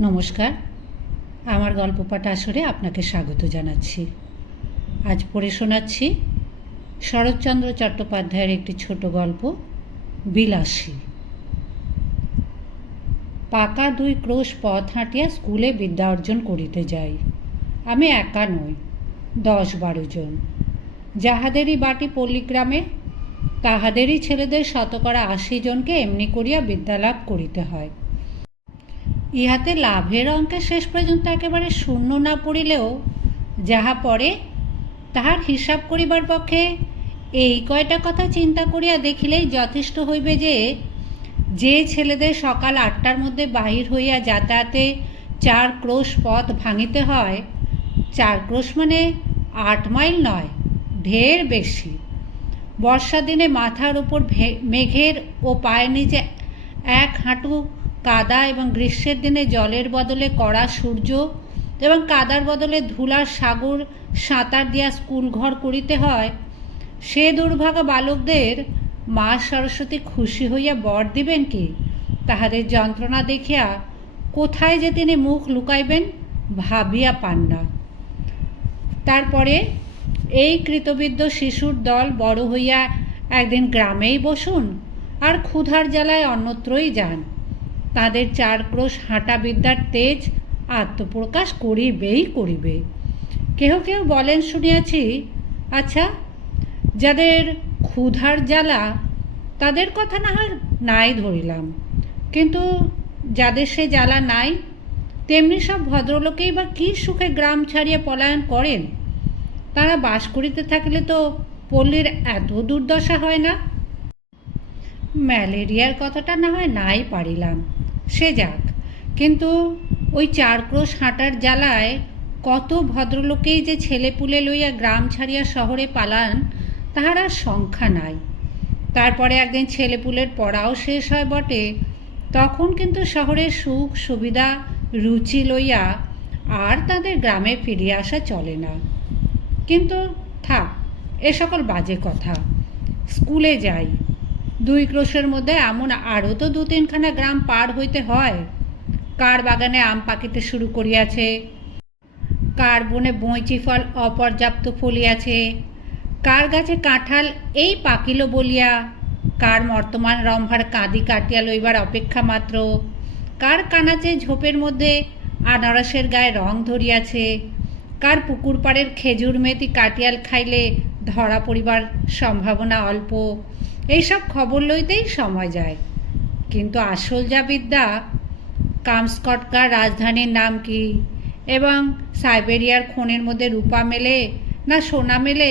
নমস্কার, আমার গল্প পাঠ আসরে আপনাকে স্বাগত জানাচ্ছি। আজ পড়ে শোনাচ্ছি শরৎচন্দ্র চট্টোপাধ্যায়ের একটি ছোট গল্প, বিলাসী। পাকা 2 ক্রোশ পথ হাঁটিয়া স্কুলে বিদ্যা অর্জন করিতে যাই। আমি একা নই, 10-12 জন। যাহাদেরই বাটি পল্লীগ্রামে, তাহাদেরই ছেলেদের 80 জনকে এমনি করিয়া বিদ্যালাভ করিতে হয়। ইহাতে লাভের অঙ্কে শেষ পর্যন্ত একেবারে শূন্য না পড়িলেও যাহা পড়ে তাহার হিসাব করিবার পক্ষে এই কয়টা কথা চিন্তা করিয়া দেখিলেই যথেষ্ট হইবে যে ছেলেদের সকাল 8টার মধ্যে বাহির হইয়া যাতায়াতে 4 ক্রোশ পথ ভাঙিতে হয়, 4 ক্রোশ মানে 8 মাইল নয়, ঢের বেশি। বর্ষা দিনে মাথার উপর মেঘের ও পায়ের নিচে 1 হাঁটু কাদা এবং গ্রীষ্মের দিনে জলের বদলে কড়া সূর্য এবং কাদার বদলে ধুলার সাগর সাঁতার দিয়া স্কুল ঘর করিতে হয়, সে দুর্ভাগা বালকদের মা সরস্বতী খুশি হইয়া বর দিবেন কি তাহাদের যন্ত্রণা দেখিয়া কোথায় যে তিনি মুখ লুকাইবেন ভাবিয়া পান না। তারপরে এই কৃতবিদ্য শিশুর দল বড় হইয়া একদিন গ্রামেই বসুন আর ক্ষুধার জ্বালায় অন্যত্রই যান, তাদের 4 ক্রোশ হাঁটা বিদ্যার তেজ আত্মপ্রকাশ করিবে। কেহ কেহ বলেন শুনিয়াছি, আচ্ছা, যাদের ক্ষুধার জ্বালা তাদের কথা না হয় নাই ধরিলাম, কিন্তু যাদের সে জ্বালা নাই তেমনি সব ভদ্রলোকেই বা কী সুখে গ্রাম ছাড়িয়া পলায়ন করেন। তারা বাস করিতে থাকলে তো পল্লীর এত দুর্দশা হয় না। ম্যালেরিয়ার কথাটা না হয় নাই পারিলাম, সে যাক, কিন্তু ওই 4 ক্রোশ হাঁটার জ্বালায় কত ভদ্রলোকেই যে ছেলেপুলে লইয়া গ্রাম ছাড়িয়া শহরে পালান তাহার আর সংখ্যা নাই। তারপরে একদিন ছেলেপুলের পড়াও শেষ হয় বটে, তখন কিন্তু শহরের সুখ সুবিধা রুচি লইয়া আর তাদের গ্রামে ফিরিয়া আসা চলে না। কিন্তু থাক, এ সকল বাজে কথা। স্কুলে যাই, 2 ক্রোশের মধ্যে এমন আরও তো 2-3খানা গ্রাম পার হইতে হয়। কার বাগানে আম পাকিতে শুরু করিয়াছে, কার বনে বঁইচি ফল অপর্যাপ্ত ফলিয়াছে, কার গাছে কাঁঠাল এই পাকিল বলিয়া, কার বর্তমান রম্ভার কাঁদি কাটিয়া লইবার অপেক্ষা মাত্র, কার কানাচে ঝোপের মধ্যে আনারসের গায়ে রং ধরিয়াছে, কার পুকুর পাড়ের খেজুর মেথি কাটিয়াল খাইলে ধরা পড়িবার সম্ভাবনা অল্প। এইসব খবর লইতেই সময় যায়। কিন্তু আসল যা বিদ্যা, কামস্কটকার রাজধানীর নাম কি এবং সাইবেরিয়ার খনির মধ্যে রূপা মেলে না সোনা মেলে,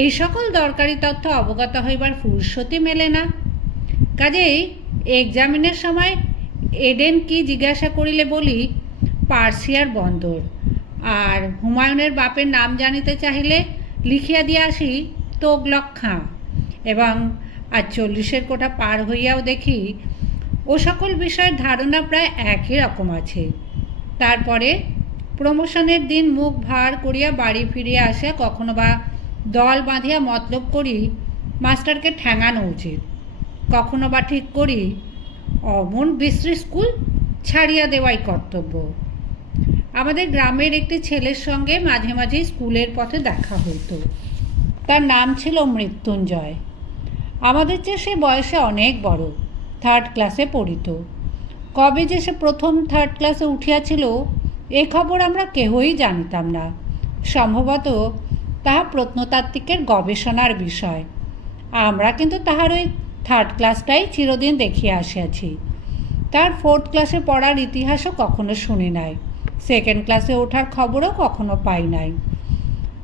এই সকল দরকারি তথ্য অবগত হইবার ফুরসতি মেলে না। কাজেই এক্সামিনের সময় এডেন কি জিজ্ঞাসা করিলে বলি পার্সিয়ার বন্দর, আর হুমায়ুনের বাপের নাম জানিতে চাহিলে লিখিয়া দিয়া আসি তোগলক খাঁ, এবং আর 40-এর কোঠা পার হইয়াও দেখি ও সকল বিষয়ের ধারণা প্রায় একই রকম আছে। তারপরে প্রমোশনের দিন মুখ ভার করিয়া বাড়ি ফিরিয়া আসিয়া কখনো বা দল বাঁধিয়া মতলব করি মাস্টারকে ঠ্যাঙানো উচিত, কখনো বা ঠিক করি অমন বিশ্রী স্কুল ছাড়িয়া দেওয়াই কর্তব্য। আমাদের গ্রামের একটি ছেলের সঙ্গে মাঝে মাঝেই স্কুলের পথে দেখা হইত। তার নাম ছিল মৃত্যুঞ্জয়। আমাদের চেয়ে সে বয়সে অনেক বড়, 3rd ক্লাসে পড়িত। কবে যে সে প্রথম 3rd ক্লাসে উঠিয়াছিল এ খবর আমরা কেহই জানিতাম না। সম্ভবত তাহা প্রত্নতাত্ত্বিকের গবেষণার বিষয়। আমরা কিন্তু তাহার ওই 3rd ক্লাসটাই চিরদিন দেখিয়া আসিয়াছি। তার 4th ক্লাসে পড়ার ইতিহাসও কখনো শুনি নাই, 2nd ক্লাসে ওঠার খবরও কখনো পাই নাই।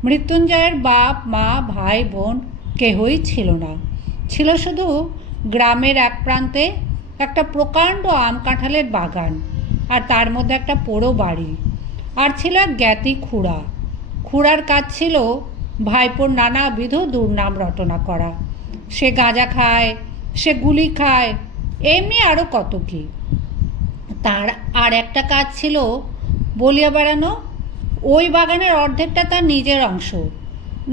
মৃত্যুঞ্জয়ের বাপ মা ভাই বোন কেহই ছিল না, ছিল শুধু গ্রামের এক প্রান্তে একটা প্রকাণ্ড আম কাঁঠালের বাগান, আর তার মধ্যে একটা পোড়ো বাড়ি, আর ছিল এক জ্ঞাতি খুড়া। খুড়ার কাজ ছিল ভাইপোর নানাবিধ দুর্নাম রটনা করা। সে গাঁজা খায়, সে গুলি খায়, এমনি আরও কত কী। তার আর একটা কাজ ছিল বলিয়া বেড়ানো ওই বাগানের অর্ধেকটা তার নিজের অংশ,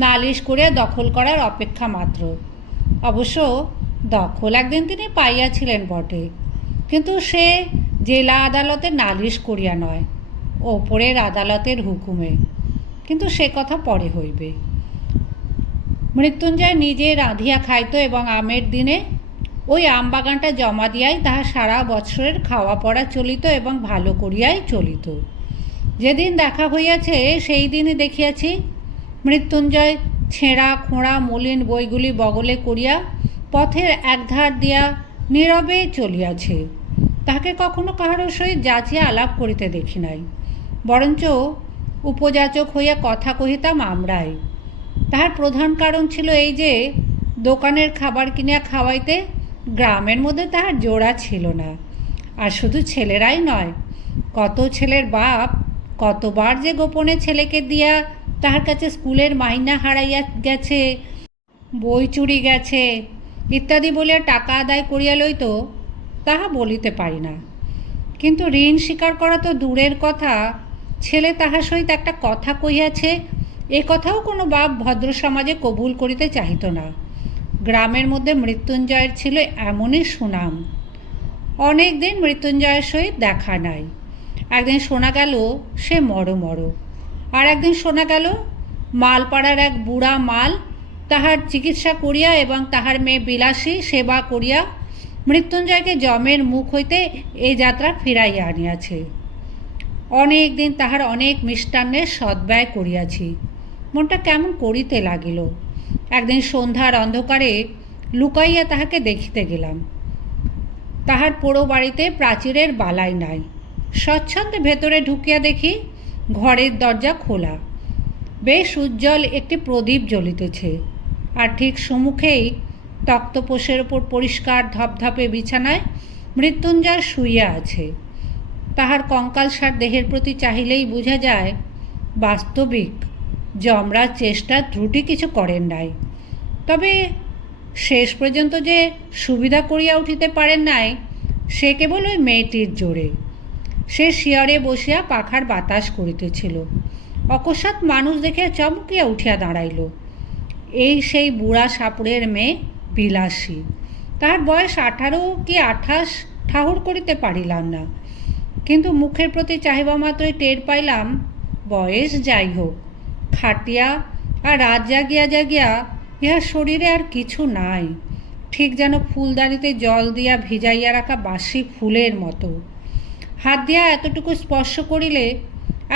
নালিশ করে দখল করার অপেক্ষা মাত্র। অবশ্য দখল একদিন তিনি পাইয়াছিলেন বটে, কিন্তু সে জেলা আদালতে নালিশ করিয়া নয়, ওপরের আদালতের হুকুমে। কিন্তু সে কথা পরে হইবে। মৃত্যুঞ্জয় নিজে রাঁধিয়া খাইত এবং আমের দিনে ওই আম বাগানটা জমা দিয়াই তাহার সারা বৎসরের খাওয়া পড়া চলিত এবং ভালো করিয়াই চলিত। যেদিন দেখা হইয়াছে সেই দিনই দেখিয়াছি মৃত্যুঞ্জয় ছেঁড়া খোঁড়া মলিন বইগুলি বগলে করিয়া পথের একধার দিয়া নীরবে চলিয়াছে। তাহাকে কখনো কাহারও সহিত যাচিয়া আলাপ করিতে দেখি নাই, বরঞ্চ উপযাচক হইয়া কথা কহিতাম আমরাই। তাহার প্রধান কারণ ছিল এই যে দোকানের খাবার কিনিয়া খাওয়াইতে গ্রামের মধ্যে তাহার জোড়া ছিল না। আর শুধু ছেলেরাই নয়, কত ছেলের বাপ কতবার যে গোপনে ছেলেকে দিয়া তাহার কাছে স্কুলের মাইনা হারাইয়া গেছে, বই চুরি গেছে ইত্যাদি বলিয়া টাকা আদায় করিয়া লইত, তাহা বলিতে পারি না। কিন্তু ঋণ স্বীকার করা তো দূরের কথা, ছেলে তাহার সহিত একটা কথা কহিয়াছে এ কথাও কোনো বাপ ভদ্র সমাজে কবুল করিতে চাহিত না। গ্রামের মধ্যে মৃত্যুঞ্জয়ের ছিল এমনই সুনাম। অনেক দিন মৃত্যুঞ্জয়ের সহিত দেখা নাই। একদিন শোনা গেল সে মরো, আর একদিন শোনা গেল মালপাড়ার এক বুড়া মাল তাহার চিকিৎসা করিয়া এবং তাহার মেয়ে বিলাসী সেবা করিয়া মৃত্যুঞ্জয়কে যমের মুখ হইতে এই যাত্রা ফিরাইয়া আনিয়াছে। অনেক দিন তাহার অনেক মিষ্টান্নের সদ্ব্যয় করিয়াছি। মনটা কেমন করিতে লাগিল। একদিন সন্ধ্যার অন্ধকারে লুকাইয়া তাহাকে দেখিতে গেলাম। তাহার পোড়ো বাড়িতে প্রাচীরের বালাই নাই। স্বচ্ছন্দে ভেতরে ঢুকিয়া দেখি ঘরের দরজা খোলা, বেশ উজ্জ্বল একটি প্রদীপ জ্বলিতেছে, আর ঠিক সম্মুখেই তক্তপোষের ওপর পরিষ্কার ধপধপে বিছানায় মৃত্যুঞ্জয় শুইয়া আছে। তাহার কঙ্কালসার দেহের প্রতি চাহিলেই বোঝা যায় বাস্তবিক যমরাজ চেষ্টা ত্রুটি কিছু করেন নাই। তবে শেষ পর্যন্ত যে সুবিধা করিয়া উঠিতে পারেন নাই সে কেবল ওই মেয়েটির জোরে। সে শিয়রে বসিয়া পাখার বাতাস করিতেছিল। অকস্মাৎ মানুষ দেখিয়া চমকিয়া উঠিয়া দাঁড়াইল। এই সেই বুড়া সাপুড়ের মেয়ে বিলাসী। তাহার বয়স 18 কি 28 ঠাহর করিতে পারিলাম না, কিন্তু মুখের প্রতি চাহিবা মাত্রই টের পাইলাম বয়স যাই হোক, খাটিয়া আর রাত জাগিয়া জাগিয়া ইহার শরীরে আর কিছু নাই, ঠিক যেন ফুলদানিতে জল দিয়া ভিজাইয়া রাখা বাসি ফুলের মতো। হাত দিয়া এতটুকু স্পর্শ করিলে,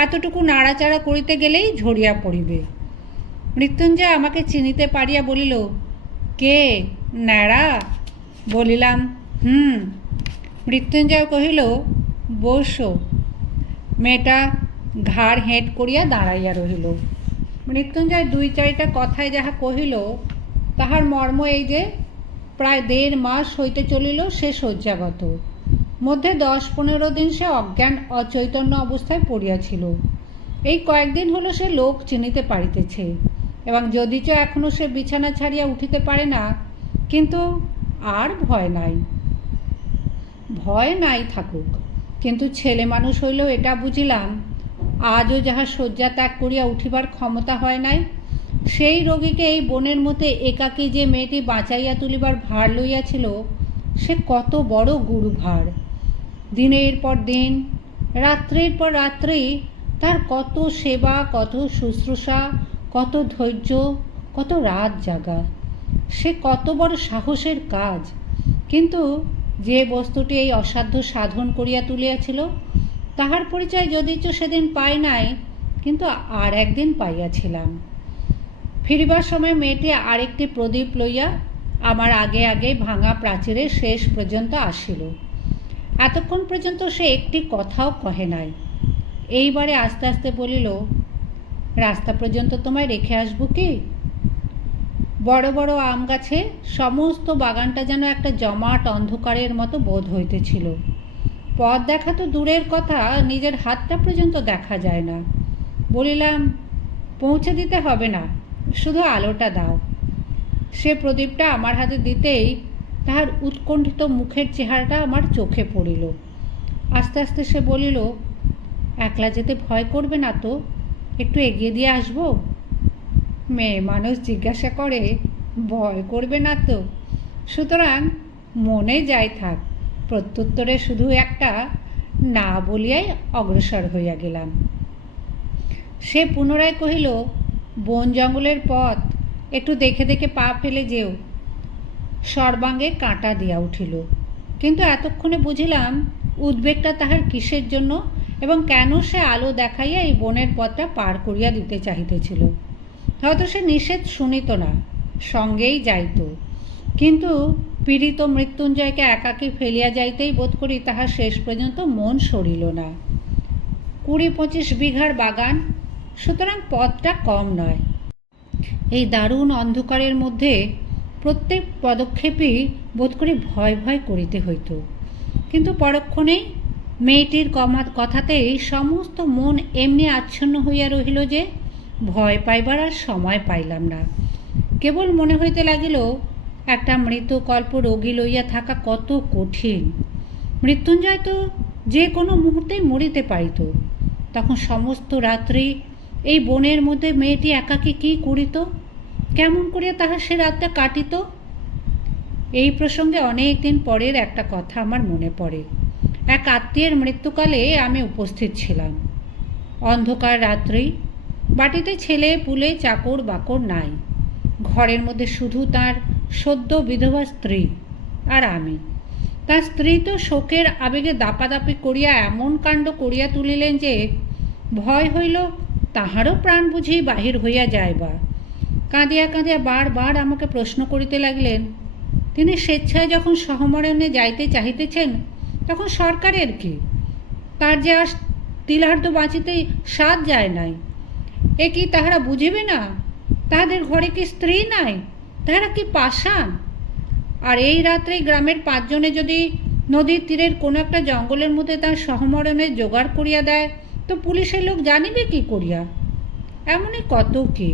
এতটুকু নাড়াচাড়া করিতে গেলেই ঝরিয়া পড়িবে। মৃত্যুঞ্জয় আমাকে চিনিতে পারিয়া বলিল, কে ন্যাড়া? বলিলাম, মৃত্যুঞ্জয় কহিল, বসো। মেয়েটা ঘাড় হেঁট করিয়া দাঁড়াইয়া রহিল। মৃত্যুঞ্জয় 2-4টা কথায় যাহা কহিল তাহার মর্ম এই যে প্রায় 1.5 মাস হইতে চলিল সে শয্যাগত। মধ্যে 10-15 দিন সে অজ্ঞান অচৈতন্য অবস্থায় পড়িয়াছিল। এই কয়েকদিন হলো সে লোক চিনিতে পারিতেছে, এবং যদিচ এখনও সে বিছানা ছাড়িয়া উঠিতে পারে না, কিন্তু আর ভয় নাই। ভয় নাই থাকুক, কিন্তু ছেলে মানুষ হইলেও এটা বুঝিলাম আজও যাহা শয্যা ত্যাগ করিয়া উঠিবার ক্ষমতা হয় নাই, সেই রোগীকে এই বনের মধ্যে একাকী যে মেয়েটি বাঁচাইয়া তুলিবার ভার লইয়াছিল সে কত বড় গুরু ভার। দিনের পর দিন, রাত্রির পর রাত্রি তার কত সেবা, কত শুশ্রূষা, কত ধৈর্য, কত রাত জাগা। সে কত বড় সাহসের কাজ। কিন্তু যে বস্তুটি এই অসাধ্য সাধন করিয়া তুলিয়াছিল তাহার পরিচয় যদিচ সেদিন পাই নাই, কিন্তু আর একদিন পাইয়াছিলাম। ফিরিবার সময় মেয়েটি আরেকটি প্রদীপ লইয়া আমার আগে আগে ভাঙা প্রাচীরের শেষ পর্যন্ত আসিল। এতক্ষণ পর্যন্ত সে একটি কথাও কহে নাই। এইবারে আস্তে আস্তে বলিল, রাস্তা পর্যন্ত তোমায় রেখে আসবো কি? বড় বড় আম গাছে সমস্ত বাগানটা যেন একটা জমাট অন্ধকারের মতো বোধ হইতেছিল। পথ দেখা তো দূরের কথা, নিজের হাতটা পর্যন্ত দেখা যায় না। বলিলাম, পৌঁছে দিতে হবে না, শুধু আলোটা দাও। সে প্রদীপটা আমার হাতে দিতেই তাহার উৎকণ্ঠিত মুখের চেহারাটা আমার চোখে পড়িল। আস্তে আস্তে সে বলিল, একলা যেতে ভয় করবে না তো? একটু এগিয়ে দিয়ে আসবো? মেয়ে মানুষ জিজ্ঞাসা করে, ভয় করবে না তো? সুতরাং মনে যাই থাক, প্রত্যুত্তরে শুধু একটা না বলিয়াই অগ্রসর হইয়া গেলাম। সে পুনরায় কহিল, বন জঙ্গলের পথ, একটু দেখে দেখে পা ফেলে যেও। সর্বাঙ্গে কাঁটা দিয়া উঠিল, কিন্তু এতক্ষণে বুঝিলাম উদ্বেগটা তাহার কিসের জন্য এবং কেন সে আলো দেখাইয়া এই বনের পথটা পার করিয়া দিতে চাহিতেছিল। হয়তো সে নিষেধ শুনিত না, সঙ্গেই যাইত, কিন্তু পীড়িত মৃত্যুঞ্জয়কে একাকী ফেলিয়া যাইতেই বোধ করি তাহার শেষ পর্যন্ত মন সরিল না। 20-25 বিঘার বাগান, সুতরাং পথটা কম নয়। এই দারুণ অন্ধকারের মধ্যে প্রত্যেক পদক্ষেপই বোধ করি ভয় ভয় করিতে হইত, কিন্তু পরক্ষণেই মেয়েটির কথাতেই সমস্ত মন এমনি আচ্ছন্ন হইয়া রহিল যে ভয় পাইবার আর সময় পাইলাম না। কেবল মনে হইতে লাগিল একটা মৃতকল্প রোগী লইয়া থাকা কত কঠিন। মৃত্যুঞ্জয় তো যে কোনো মুহূর্তেই মরিতে পারিত। তখন সমস্ত রাত্রি এই বনের মধ্যে মেয়েটি একাকী কী করিত, কেমন করিয়া তাহার সে রাতটা কাটিত? এই প্রসঙ্গে অনেক দিন পরের একটা কথা আমার মনে পড়ে। এক আত্মীয়ের মৃত্যুকালে আমি উপস্থিত ছিলাম। অন্ধকার রাত্রি, বাটিতে ছেলে পুলে চাকর বাকর নাই, ঘরের মধ্যে শুধু তার সদ্য বিধবা স্ত্রী আর আমি। তার স্ত্রী তো শোকের আবেগে দাপাদাপি করিয়া এমন কাণ্ড করিয়া তুলিলেন যে ভয় হইল তাহারও প্রাণ বুঝি বাহির হইয়া যাইবা। কাঁদিয়া কাঁদিয়া বারবার আমাকে প্রশ্ন করিতে লাগিলেন, তিনি স্বেচ্ছায় যখন সহমরণে যাইতে চাহিতেছেন তখন সরকারের কি? তার যে আজ তিলার্ধ বাঁচিতেই সাধ যায় নাই, এ কি তাহারা বুঝিবে না? তাহাদের ঘরে কি স্ত্রী নাই? তাহারা কি পাষাণ? আর এই রাত্রে গ্রামের 5 জনে যদি নদীর তীরের কোনো একটা জঙ্গলের মধ্যে তার সহমরণের জোগাড় করিয়া দেয় তো পুলিশের লোক জানিবে কি করিয়া? এমনই কত কি।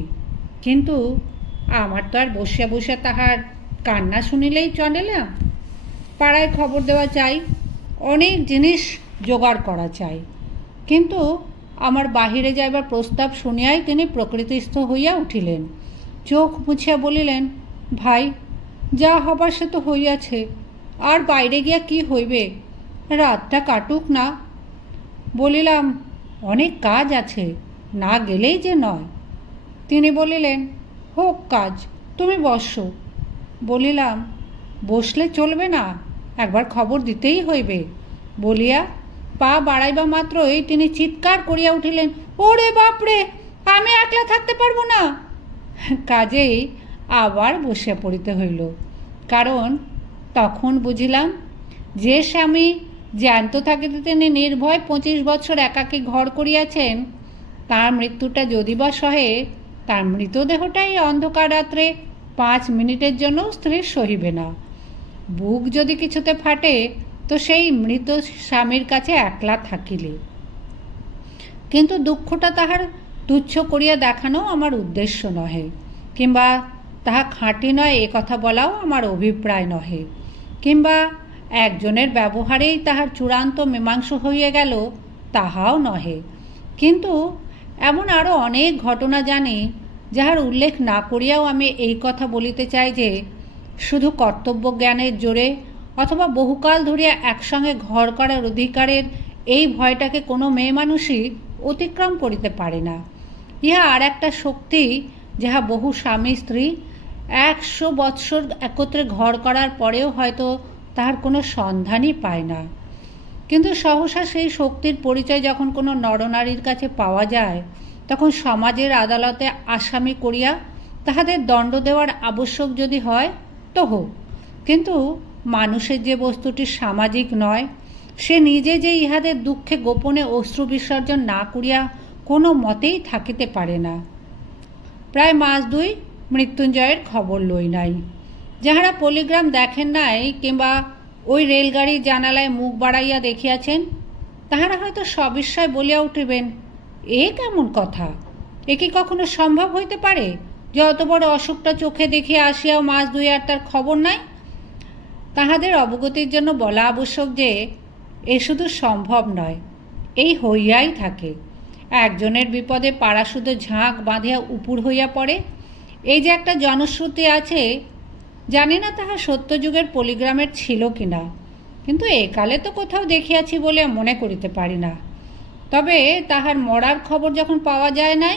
কিন্তু আমার তো আর বসিয়া বসিয়া তাহার কান্না শুনিলেই চলে না। পাড়ায় খবর দেওয়া চাই, অনেক জিনিস জোগাড় করা চাই। কিন্তু আমার বাহিরে যাইবার প্রস্তাব শুনিয়াই তিনি প্রকৃতিস্থ হইয়া উঠিলেন। চোখ মুছিয়া বলিলেন, ভাই, যা হবার সে তো হইয়াছে, আর বাইরে গিয়া কি হইবে? রাতটা কাটুক না। বলিলাম, অনেক কাজ আছে, না গেলেই যে নয়। তিনি বলিলেন, হোক কাজ, তুমি বসো। বলিলাম, বসলে চলবে না, একবার খবর দিতেই হইবে। বলিয়া পা বাড়াইবা মাত্রই তিনি চিৎকার করিয়া উঠিলেন, ওরে বাপরে, আমি একলা থাকতে পারবো না। কাজেই আবার বসিয়া পড়িতে হইল, কারণ তখন বুঝিলাম যে স্বামী জ্যান্ত থাকিতে তিনি নির্ভয় 25 বছর একাকী ঘর করিয়াছেন, তার মৃত্যুটা যদি বা সহে, তার মৃতদেহটাই অন্ধকার রাত্রে 5 মিনিটের জন্য স্ত্রীর সহিবে না। বুক যদি কিছুতে ফাটে তো সেই মৃত স্বামীর কাছে একলা থাকিলে। কিন্তু দুঃখটা তাহার তুচ্ছ করিয়া দেখানো আমার উদ্দেশ্য নহে, কিংবা তাহা খাঁটি নয় এ কথা বলাও আমার অভিপ্রায় নহে, কিংবা একজনের ব্যবহারেই তাহার চূড়ান্ত মীমাংসা হইয়া গেল তাহাও নহে। কিন্তু এমন আরও অনেক ঘটনা জানি যাহার উল্লেখ না করিয়াও আমি এই কথা বলিতে চাই যে শুধু কর্তব্য জ্ঞানের জোরে অথবা বহুকাল ধরিয়া একসঙ্গে ঘর করার অধিকারের এই ভয়টাকে কোনো মেয়ে মানুষই অতিক্রম করিতে পারে না। ইহা আর একটা শক্তি যাহা বহু স্বামী স্ত্রী 100 বৎসর একত্রে ঘর করার পরেও হয়তো তাহার কোনো সন্ধানই পায় না। কিন্তু সহসা সেই শক্তির পরিচয় যখন কোনো নরনারীর কাছে পাওয়া যায়, তখন সমাজের আদালতে আসামি করিয়া তাহাদের দণ্ড দেওয়ার আবশ্যক যদি হয় তো হোক। কিন্তু মানুষের যে বস্তুটি সামাজিক নয়, সে নিজে যে ইহাদের দুঃখে গোপনে অশ্রু বিসর্জন না করিয়া কোনো মতেই থাকিতে পারে না। প্রায় মাস 2 মৃত্যুঞ্জয়ের খবর লই নাই। যাহারা পলিগ্রাম দেখেন নাই কিংবা ওই রেলগাড়ির জানালায় মুখ বাড়াইয়া দেখিয়াছেন, তাহারা হয়তো সবিস্ময় বলিয়া উঠিবেন, এ কেমন কথা? এ কি কখনো সম্ভব হইতে পারে যে অত বড় অসুখটা চোখে দেখিয়া আসিয়াও মাস 2 আর তার খবর নাই? তাহাদের অবগতির জন্য বলা আবশ্যক যে এ শুধু সম্ভব নয়, এই হইয়াই থাকে। একজনের বিপদে পাড়া শুধু ঝাঁক বাঁধিয়া উপুর হইয়া পড়ে, এই যে একটা জনশ্রুতি আছে, জানি না তাহা সত্যযুগের পলিগ্রামের ছিল কিনা, কিন্তু একালে তো কোথাও দেখিয়াছি বলে মনে করিতে পারি না। তবে তাহার মরার খবর যখন পাওয়া যায় নাই,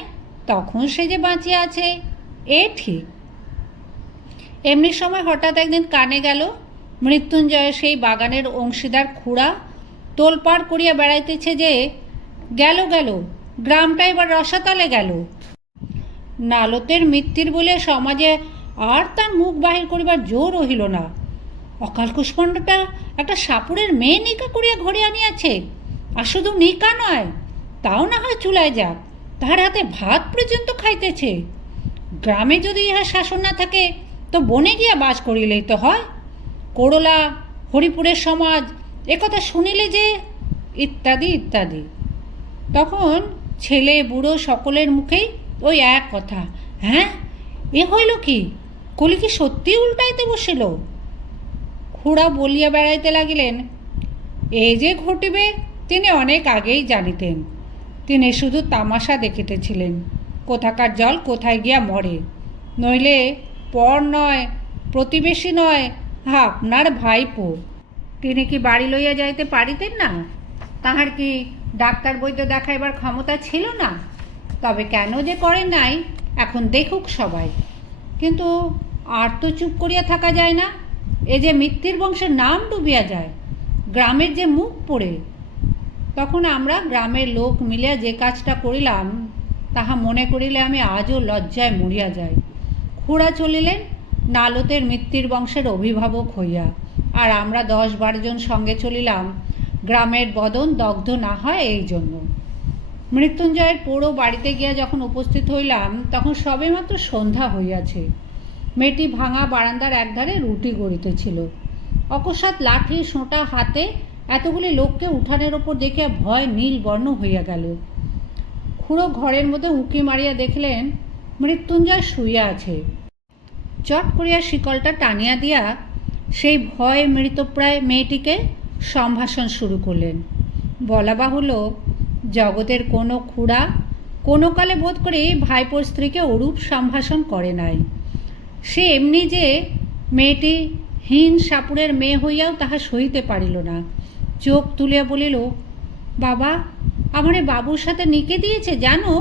তখন সে যে বাঁচিয়া আছে এ ঠিক। এমনি সময় হঠাৎ একদিন কানে গেল, মৃত্যুঞ্জয়ের সেই বাগানের অংশীদার খুড়া তোলপাড় করিয়া বেড়াইতেছে যে গেল গেল, গ্রামটা এবার রসাতলে গেল। নালতের মৃত্যুর বলে সমাজে আর তার মুখ বাহির করিবার জোর রহিল না। অকাল কুষ্মাণ্ডটা একটা সাপুরের মেয়ে নিকা করিয়া ঘরে আনিয়াছে, আর শুধু নিকা নয়, তাও না হয় চুলায় যাক, তাহার হাতে ভাত পর্যন্ত খাইতেছে। গ্রামে যদি ইহা শাসন না থাকে তো বনে গিয়া বাস করিলেই তো হয়। করলা, হরিপুরের সমাজ, একথা শুনিলে যে ইত্যাদি ইত্যাদি। তখন ছেলে বুড়ো সকলের মুখেই ওই এক কথা, হ্যাঁ এ হইল কি, কলি কি সত্যি উল্টাইতে বসিল? খুড়া বলিয়া বেড়াইতে লাগিলেন, এই যে ঘটিবে তিনি অনেক আগেই জানিতেন। তিনি শুধু তামাশা দেখিতেছিলেন, কোথাকার জল কোথায় গিয়া মরে। নইলে পর নয়, প্রতিবেশী নয়, আপনার ভাইপো। তিনি কি বাড়ি লইয়া যাইতে পারিতেন না? তাহার কি ডাক্তার বৈদ্য দেখাইবার ক্ষমতা ছিল না? তবে কেন যে করেন নাই এখন দেখুক সবাই। কিন্তু আর তো চুপ করিয়া থাকা যায় না। এ যে মিত্তির বংশের নাম ডুবিয়া যায়, গ্রামের যে মুখ পড়ে। তখন আমরা গ্রামের লোক মিলিয়া যে কাজটা করিলাম, তাহা মনে করিলে আমি আজও লজ্জায় মরিয়া যাই। খুড়া চলিলেন নালতের মিত্তির বংশের অভিভাবক হইয়া, আর আমরা 10-12 জন সঙ্গে চলিলাম গ্রামের বদন দগ্ধ না হয় এই জন্য। মৃত্যুঞ্জয়ের পোড়ো বাড়িতে গিয়া যখন উপস্থিত হইলাম, তখন সবেমাত্র সন্ধ্যা হইয়াছে। মেয়েটি ভাঙা বারান্দার একধারে রুটি গড়িতেছিল। অকস্মাৎ লাঠি সোঁটা হাতে এতগুলি লোককে উঠানের ওপর দেখিয়া ভয় নীল বর্ণ হইয়া গেল। খুড়ো ঘরের মধ্যে উঁকি মারিয়া দেখলেন মৃত্যুঞ্জয় শুইয়া আছে। চট করিয়া শিকলটা টানিয়া দিয়া সেই ভয় মৃতপ্রায় মেয়েটিকে সম্ভাষণ শুরু করলেন। বলা বাহুল্য, জগতের কোনো খুড়া কোনো কালে বোধ করি ভাইপোর স্ত্রীকে ওরূপ সম্ভাষণ করে নাই। সে এমনি যে মেয়েটি হীন সাপুরের মেয়ে হইয়াও তাহা সহিতে পারিল না। চোখ তুলিয়া বলিল, বাবা, আমারে বাবুর সাথে নিকে দিয়েছে জানো?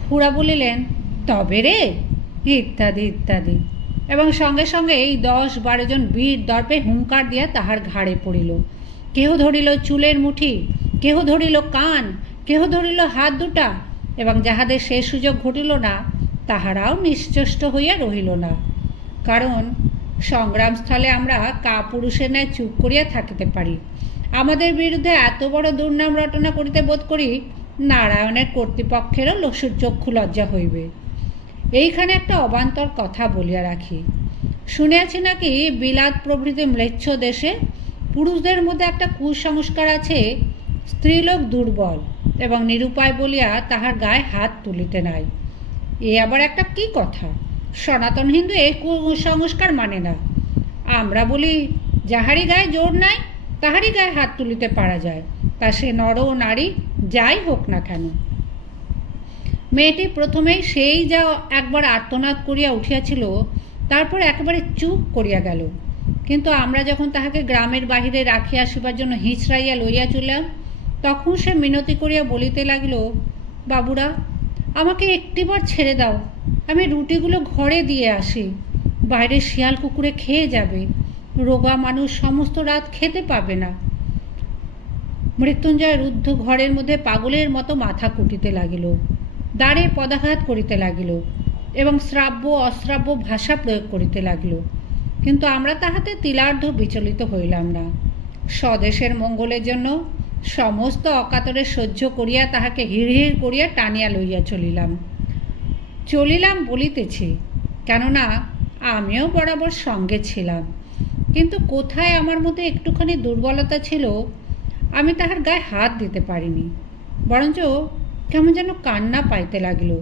খুড়া বলিলেন, তবে রে, ইত্যাদি ইত্যাদি, এবং সঙ্গে সঙ্গে এই 10-12 জন বীর দর্পে হুঙ্কার দিয়া তাহার ঘাড়ে পড়িল। কেহ ধরিল চুলের মুঠি, কেহ ধরিল কান, কেহ ধরিল হাত দুটা, এবং যাহাদের সে সুযোগ ঘটিল না তাহারাও নিশ্চেষ্ট হইয়া রহিল না। কারণ সংগ্রামস্থলে আমরা কাপুরুষের ন্যায় চুপ করিয়া থাকিতে পারি, আমাদের বিরুদ্ধে এত বড় দুর্নাম রটনা করিতে বোধ করি নারায়ণের কর্তৃপক্ষেরও চক্ষু লজ্জা হইবে। এইখানে একটা অবান্তর কথা বলিয়া রাখি। শুনিয়াছি নাকি বিলাত প্রভৃতি ম্লেচ্ছ দেশে পুরুষদের মধ্যে একটা কুসংস্কার আছে, স্ত্রীলোক দুর্বল এবং নিরুপায় বলিয়া তাহার গায়ে হাত তুলিতে নাই। এ আবার একটা কি কথা? সনাতন হিন্দু এই কুসংস্কার মানে না। আমরা বলি, যাহারই গায়ে জোর নাই তাহারই গায়ে হাত তুলিতে পারা যায়, তা সে নর ও নারী যাই হোক না কেন। মেয়েটি প্রথমেই সেই যা একবার আর্তনাদ করিয়া উঠিয়াছিল, তারপর একেবারে চুপ করিয়া গেল। কিন্তু আমরা যখন তাহাকে গ্রামের বাহিরে রাখিয়া আসিবার জন্য হিঁচড়াইয়া লইয়া চলিলাম, তখন সে মিনতি করিয়া বলিতে লাগিল, বাবুরা, আমাকে একটিবার ছেড়ে দাও, আমি রুটিগুলো ঘরে দিয়ে আসি। বাইরে শিয়াল কুকুরে খেয়ে যাবে, রোগা মানুষ সমস্ত রাত খেতে পাবে না। মৃত্যুঞ্জয় রুদ্ধ ঘরের মধ্যে পাগলের মতো মাথা কুটিতে লাগিল, দ্বারে পদাঘাত করিতে লাগিল এবং শ্রাব্য অশ্রাব্য ভাষা প্রয়োগ করিতে লাগিল। কিন্তু আমরা তাহাতে তিলার্ধ বিচলিত হইলাম না। স্বদেশের মঙ্গলের জন্য সমস্ত অকাতরে সহ্য করিয়া তাহাকে হিড়হিড় করিয়া টানিয়া লইয়া চলিলাম বলিতেছি, কেননা আমিও বরাবর সঙ্গে ছিলাম। কিন্তু কোথায় আমার মধ্যে একটুখানি দুর্বলতা ছিল, আমি তাহার গায়ে হাত দিতে পারিনি। বরঞ্চ কেমন যেন কান্না পাইতে লাগিল।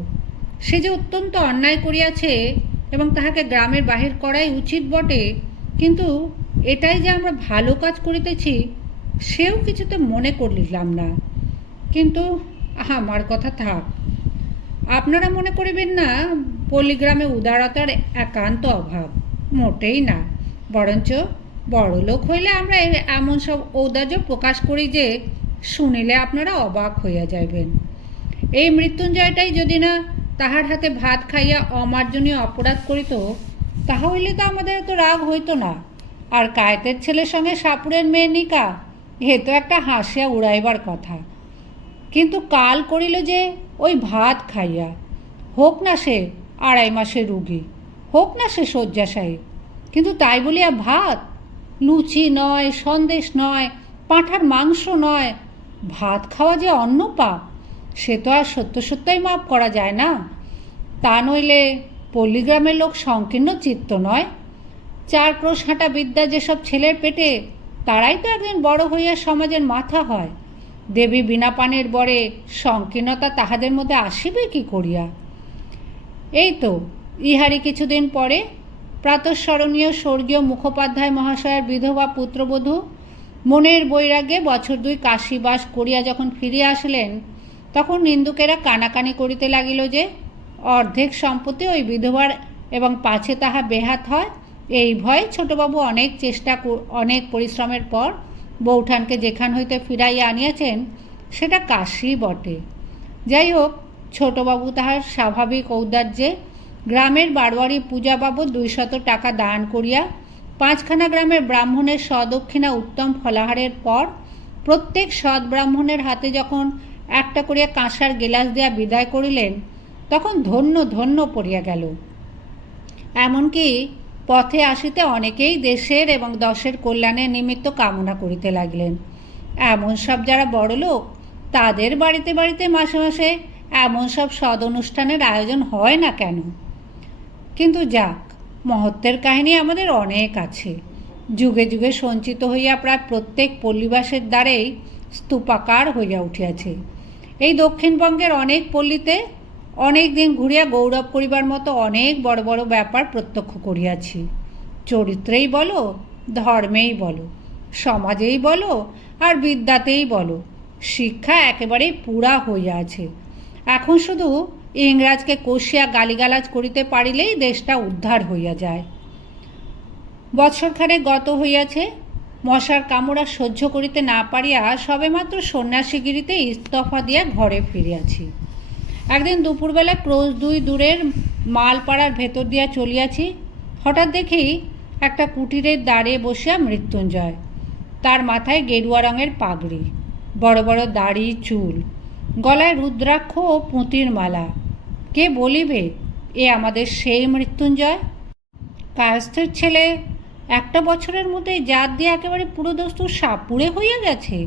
সে যে অত্যন্ত অন্যায় করিয়াছে এবং তাহাকে গ্রামের বাহির করাই উচিত বটে, কিন্তু এটাই যে আমরা ভালো কাজ করিতেছি সেও কিছুতে মনে করিলাম না। কিন্তু আমার কথা থাক, আপনারা মনে করিবেন না পল্লীগ্রামে উদারতার একান্ত অভাব, মোটেই না। বরঞ্চ বড়লোক হইলে আমরা এমন সব ঔদার্য প্রকাশ করি যে শুনিলে আপনারা অবাক হইয়া যাইবেন। এই মৃত্যুঞ্জয়টাই যদি না তাহার হাতে ভাত খাইয়া অমার্জনীয় অপরাধ করিত, তাহা হইলে তো আমাদের এত রাগ হইত না। আর কায়েতের ছেলের সঙ্গে সাপুরের মেয়ে নিকা, এ তো একটা হাসিয়া উড়াইবার কথা। কিন্তু কাল করিল যে ওই ভাত খাইয়া, হোক না সে 2.5 মাসের রুগী, হোক না সে শয্যাশায়ী, কিন্তু তাই বলিয়া ভাত, লুচি নয়, সন্দেশ নয়, পাঁঠার মাংস নয়, ভাত খাওয়া যে অন্য পাপ, সে তো আর সত্য সত্যই মাপ করা যায় না। তা নইলে পল্লীগ্রামের লোক সংকীর্ণ চিত্ত নয়। 4 ক্রোশ হাঁটা বিদ্যা যেসব ছেলের পেটে, তারাই তো একদিন বড় হইয়া সমাজের মাথা হয়। দেবী বিনা পানের বরে সংকীর্ণতা তাহাদের মধ্যে আসিবে কি করিয়া? এই তো ইহারই কিছুদিন পরে প্রাতঃস্মরণীয় স্বর্গীয় মুখোপাধ্যায় মহাশয়ের বিধবা পুত্রবধূ মনের বৈরাগ্যে বছর 2 কাশীবাস করিয়া যখন ফিরিয়া আসিলেন, তখন নিন্দুকেরা কানাকানি করিতে লাগিল যে অর্ধেক সম্পত্তি ওই বিধবার এবং পাছে তাহা বেহাত হয়, এই ভয়ে ছোটবাবু অনেক পরিশ্রমের পর বৌঠানকে যেখান হইতে ফিরাইয়া আনিয়াছেন সেটা কাশী বটে। যাই হোক, ছোটবাবু তাহার স্বাভাবিক ঔদার্যে গ্রামের বারোয়ারি পূজা বাবদ 200 টাকা দান করিয়া 5খানা গ্রামের ব্রাহ্মণের সদক্ষিণা উত্তম ফলাহারের পর প্রত্যেক সৎ ব্রাহ্মণের হাতে যখন একটা করিয়া কাঁসার গেলাস দিয়া বিদায় করিলেন, তখন ধন্য ধন্য পড়িয়া গেল। এমনকি পথে আসিতে অনেকেই দেশের এবং দশের কল্যাণের নিমিত্ত কামনা করিতে লাগলেন। এমন সব যারা বড়লোক, তাদের বাড়িতে বাড়িতে মাসে মাসে এমন সব সদ অনুষ্ঠানের আয়োজন হয় না কেন? কিন্তু যাক, মহত্বের কাহিনী আমাদের অনেক আছে। যুগে যুগে সঞ্চিত হইয়া প্রায় প্রত্যেক পল্লীবাসের দ্বারেই স্তূপাকার হইয়া উঠিয়াছে। এই দক্ষিণবঙ্গের অনেক পল্লীতে অনেক দিন ঘুরিয়া গৌরব করিবার মতো অনেক বড় বড় ব্যাপার প্রত্যক্ষ করিয়াছি। চরিত্রেই বলো, ধর্মেই বলো, সমাজেই বলো, আর বিদ্যাতেই বলো, শিক্ষা একেবারেই পুরা হইয়া আছে। এখন শুধু ইংরাজকে কষিয়া গালিগালাজ করিতে পারিলেই দেশটা উদ্ধার হইয়া যায়। বৎসরখানেক গত হইয়াছে, মশার কামড়া সহ্য করিতে না পারিয়া সবেমাত্র সন্ন্যাসীগিরিতে ইস্তফা দিয়া ঘরে ফিরিয়াছি। একদিন দুপুরবেলা ক্রোশ 2 দূরের মালপাড়ার ভেতর দিয়া চলিয়াছি। হঠাৎ দেখি একটা কুটিরের দ্বারে বসিয়া মৃত্যুঞ্জয়। তার মাথায় গেরুয়া রঙের পাগড়ি, বড় বড় দাড়ি, চুল, গলায় রুদ্রাক্ষ ও পুঁতির মালা। কে বলিবে এ আমাদের সেই মৃত্যুঞ্জয়? কায়স্থের ছেলে 1 বছরের মধ্যেই জাত দিয়ে একেবারে পুরোদস্তুর সাপুড়ে হইয়া গেছে।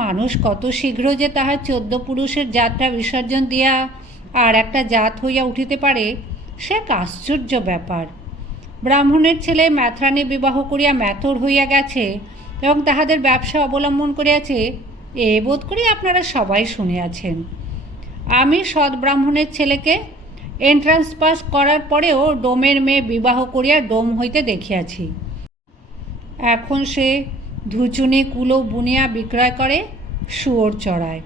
মানুষ কত শীঘ্র যে তাহার 14 পুরুষের জাতটা বিসর্জন দিয়া আর একটা জাত হইয়া উঠিতে পারে, সে এক আশ্চর্য ব্যাপার। ব্রাহ্মণের ছেলে ম্যাথরানি বিবাহ করিয়া ম্যাথর হইয়া গেছে এবং তাহাদের ব্যবসা অবলম্বন করিয়াছে, এ বোধ করি আপনারা সবাই শুনিয়াছেন। আমি সৎ ব্রাহ্মণের ছেলেকে এন্ট্রান্স পাস করার পরেও ডোমের মেয়ে বিবাহ করিয়া ডোম হইতে দেখিয়াছি। এখন সে ধুচুনি কুলো বুনিয়া বিক্রয় করে, শুয়োর চড়ায়।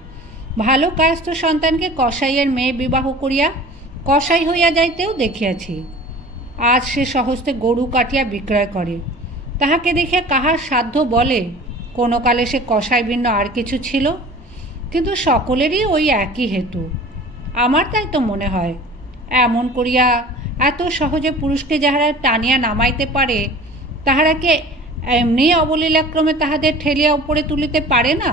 ভালো কায়স্থ সন্তানকে কসাইয়ের মেয়ে বিবাহ করিয়া কসাই হইয়া যাইতেও দেখিয়াছি। আজ সে সহস্তে গরু কাটিয়া বিক্রয় করে। তাহাকে দেখিয়া কাহার সাধ্য বলে কোনো কালে সে কসাই ভিন্ন আর কিছু ছিল? কিন্তু সকলেরই ওই একই হেতু। আমার তাই তো মনে হয়, এমন করিয়া এত সহজে পুরুষকে যাহারা টানিয়া নামাইতে পারে, তাহারা কি এমনি অবলীলাক্রমে তাহাদের ঠেলিয়া উপরে তুলিতে পারে না?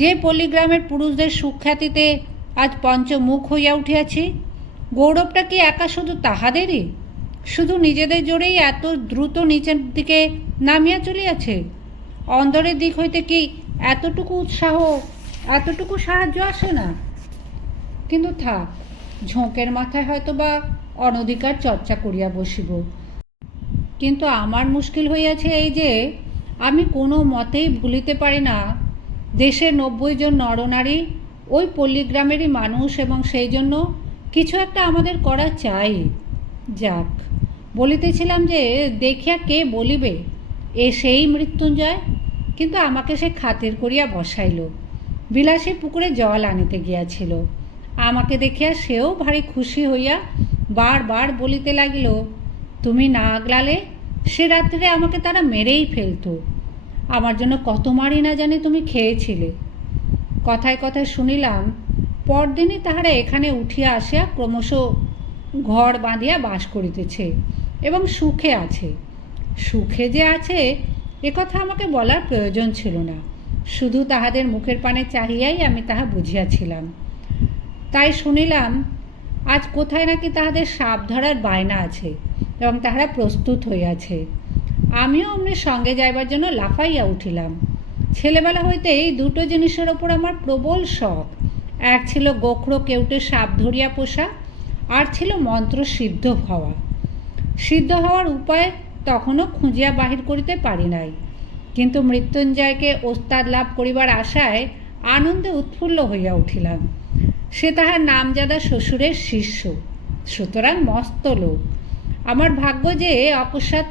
যে পল্লীগ্রামের পুরুষদের সুখ্যাতিতে আজ পঞ্চমুখ হইয়া উঠিয়াছি, গৌরবটা কি একা শুধু তাহাদেরই? শুধু নিজেদের জোরেই এত দ্রুত নিচের দিকে নামিয়া চলিয়াছে? অন্দরের দিক হইতে কি এতটুকু উৎসাহ, এতটুকু সাহায্য আসে না? কিন্তু থাক, ঝোঁকের মাথায় হয়তো বা অনধিকার চর্চা করিয়া বসিব। কিন্তু আমার মুশকিল হইয়াছে এই যে, আমি কোনো মতেই ভুলিতে পারি না দেশের 90 জন নরনারী ওই পল্লীগ্রামেরই মানুষ, এবং সেই জন্য কিছু একটা আমাদের করা চাই। যাক, বলিতেছিলাম যে দেখিয়া কে বলিবে এ সেই মৃত্যুঞ্জয়, কিন্তু আমাকে সে খাতির করিয়া বসাইল। বিলাসী পুকুরে জল আনিতে গিয়াছিল। আমাকে দেখিয়া সেও ভারী খুশি হইয়া বারবার বলিতে লাগিল, তুমি না আগলালে সে রাত্রে আমাকে তারা মেরেই ফেলতো। আমার জন্য কত মারি না জানি তুমি খেয়েছিলে। কথায় কথায় শুনিলাম পরদিনই তাহারা এখানে উঠিয়া আসিয়া ক্রমশ ঘর বাঁধিয়া বাস করিতেছে এবং সুখে আছে। সুখে যে আছে একথা আমাকে বলার প্রয়োজন ছিল না, শুধু তাহাদের মুখের পানে চাহিয়াই আমি তাহা বুঝিয়াছিলাম। তাই শুনিলাম আজ কোথায় নাকি তাহাদের সাপ ধরার বায়না আছে এবং তাহারা প্রস্তুত হইয়াছে। আমিও অমনি সঙ্গে যাইবার জন্য লাফাইয়া উঠিলাম। ছেলেবেলা হইতেই দুটো জিনিসের ওপর আমার প্রবল শখ। এক ছিল গোখরো কেউটে সাপ ধরিয়া পোষা, আর ছিল মন্ত্র সিদ্ধ হওয়া। সিদ্ধ হওয়ার উপায় তখনও খুঁজিয়া বাহির করিতে পারি নাই, কিন্তু মৃত্যুঞ্জয়কে ওস্তাদ লাভ করিবার আশায় আনন্দে উৎফুল্ল হইয়া উঠিলাম। সে তাহার নামজাদা শ্বশুরের শিষ্য, সুতরাং মস্ত লোক। আমার ভাগ্য যে অকস্মাৎ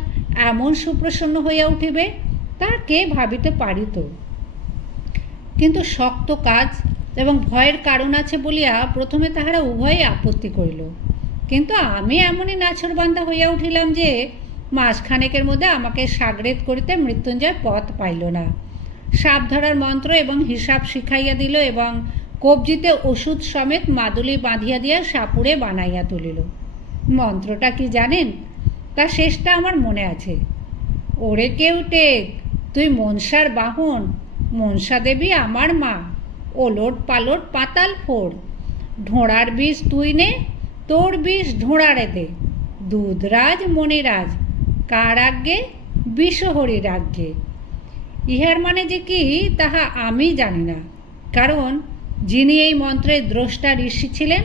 এমন সুপ্রসন্ন হইয়া উঠিবে তা কে ভাবিতে পারিত। কিন্তু শক্ত কাজ এবং ভয়ের কারণ আছে বলিয়া প্রথমে তাহারা উভয়ে আপত্তি করিল, কিন্তু আমি এমনই নাছরবান্ধা হইয়া উঠিলাম যে মাসখানেকের মধ্যে আমাকে সাগরেদ করিতে মৃত্যুঞ্জয় পথ পাইল না। সাপ ধরার মন্ত্র এবং হিসাব শিখাইয়া দিল এবং কবজিতে ওষুধ সমেত মাদুলি বাঁধিয়া দিয়া সাপুড়ে বানাইয়া তুলিল। মন্ত্রটা কি জানেন? তা শেষটা আমার মনে আছে। ওরে কেউটে, তুই মনসার বাহন, মনসা দেবী আমার মা, ওলট পালট পাতাল ফোড়, ঢোঁড়ার বিষ তুই নে, তোর বিষ ঢোঁড়ারে দে, দুধরাজ মণিরাজ, কার আজ্ঞে? বিষহরির আজ্ঞে। ইহার মানে যে কি তাহা আমি জানি না, কারণ যিনি এই মন্ত্রের দ্রষ্টা ঋষি ছিলেন